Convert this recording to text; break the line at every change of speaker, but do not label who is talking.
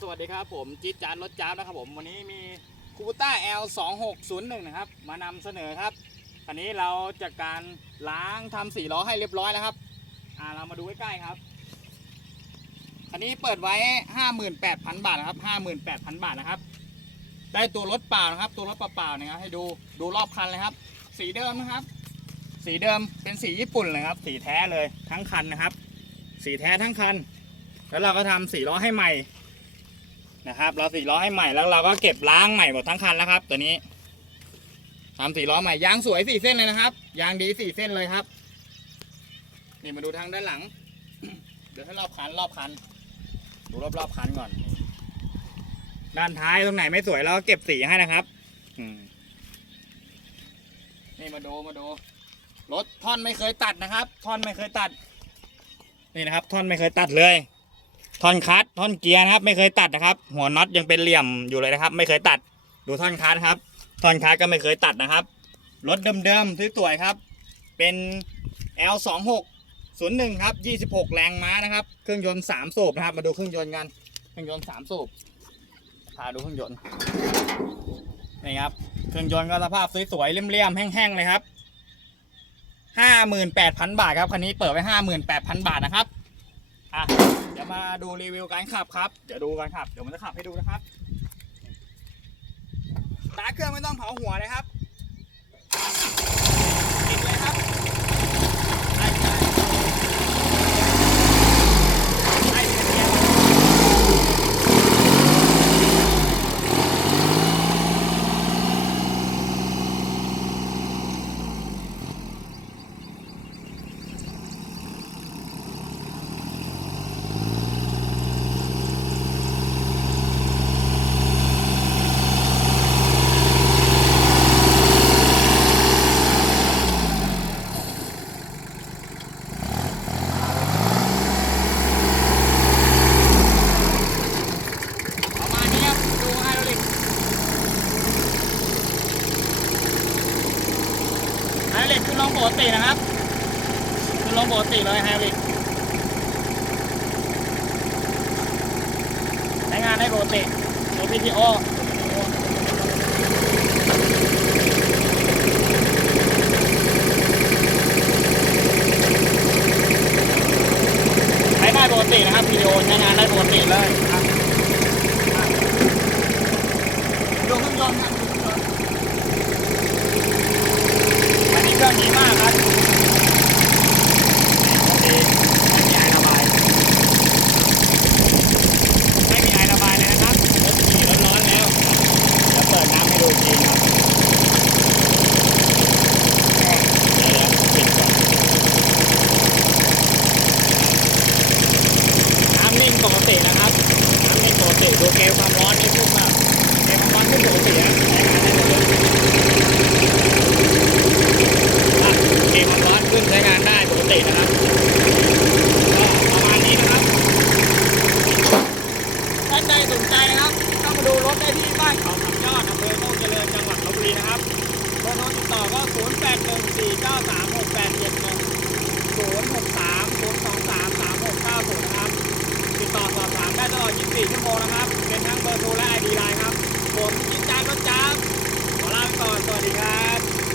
สวัสดีครับผมจิ๊ดจานรถจ้าบนะครับผมวันนี้มีคูต้า L 2 6 0 1นะครับมานำเสนอครับคันนี้เราจะการล้างทำสีล้อให้เรียบร้อยแล้วครับอ่าเรามาดูใกล้ๆครับคันนี้เปิดไว้ 58,000 บาทนะครับ58,000 บาทนะครับ ได้ตัวรถเปล่านะครับ ตัวรถเปล่าๆนะครับให้ดูดูรอบคันเลยครับ สีเดิมนะครับ สีเดิมเป็นสีญี่ปุ่นเลยครับ สีแท้เลยทั้งคันนะครับ สีแท้ทั้งคันแล้วเราก็ทำสีล้อให้ใหม่ นะครับ เราสีล้อให้ใหม่แล้วเราก็เก็บล้างใหม่หมดทั้งคันแล้วครับ ตัวนี้ทำสีล้อใหม่ยางสวยสี่เส้นเลยนะครับยางดีสี่เส้นเลยครับ นี่มาดูทางด้านหลัง เดี๋ยวให้รอบคันรอบคัน ดูรอบรอบคันก่อน ด้านท้ายตรงไหนไม่สวยเราก็เก็บสีให้นะครับนี่มาดูมาดูรถท่อนไม่เคยตัดนะครับ ท่อนไม่เคยตัด นี่นะครับ ท่อนไม่เคยตัดเลย ท่อนคัดท่อนเกียร์นะครับ ไม่เคยตัดนะครับ หัวน็อตยังเป็นเหลี่ยมอยู่เลยนะครับ ไม่เคยตัดดูท่อนคัดครับ ท่อนคัดก็ไม่เคยตัดนะครับรถเดิมๆสวยๆครับ เป็น L 2 6 0 1ครับ 26 แรงม้านะครับ เครื่องยนต์3สูบนะครับ มาดูเครื่องยนต์กัน เครื่องยนต์3สูบ พาดูเครื่องยนต์ นี่ครับ เครื่องยนต์ก็สภาพสวยๆ เลี่ยมๆ แห้งๆ เลยครับห้าหมื่นแปดพันบาทครับ คันนี้เปิดไว้ห้าหมื่นแปดพันบาทนะครับ มาดูรีวิวการขับครับเดี๋ยวดูการขับ เดี๋ยวมันจะขับให้ดูนะครับตาเครื่องไม่ต้องเผาหัวเลยครับติดเลยครับไอ้ไอ้ไอ้เป็นเกียร์ประมาณนี้ครับ ดูไฮดรอลิกไฮดรอ ลงปกตินะครับขึ้นลงปกติเลยไฮดรอลิกใช้งานได้ปกติตัว PTO ใช้ได้ปกตินะครับ PTO ใช้งานได้ปกติเลยครับ ดูเครื่องยนต์ครับดูเครื่องยนต์อันนี้เครื่องดีมากครับโอเคไม่มีไอระบาย ไม่มีไอระบายเลยนะครับรถขี่ร้อนๆแล้ว เดี๋ยวเปิดน้ำให้ดูอีกทีครับเดี๋ยวเดี๋ยวปิดก่อนน้ำนิ่งปกตินะครับ น้ำนิ่งปกติดูเกลความร้อนนี่พุ่งมาก เกมมันขึ้นปกตินะใช้งานได้หมดเลยอะเกมมันร้อน ขึ้นใช้งานได้ปกตินะครับก็ประมาณนี้นะครับท่านใดสนใจนะครับเข้ามาดูรถได้ที่บ้านเขาสามยอดอำเภอโคกเจริญจังหวัดลบบุรีนะครับเบอร์โทรติดต่อก็ 0 8 1 4 9 3 6 8 7 1 0 6 3 0 2 3 3 6 9 0นะครับ ติดต่อสอบถามได้ตลอด 24 ชั่วโมงนะครับ เป็นทั้งเบอร์โทรและไอดีไลน์ครับ ผมยินจานรถจ้าบขอลาไปก่อน สวัสดีครับ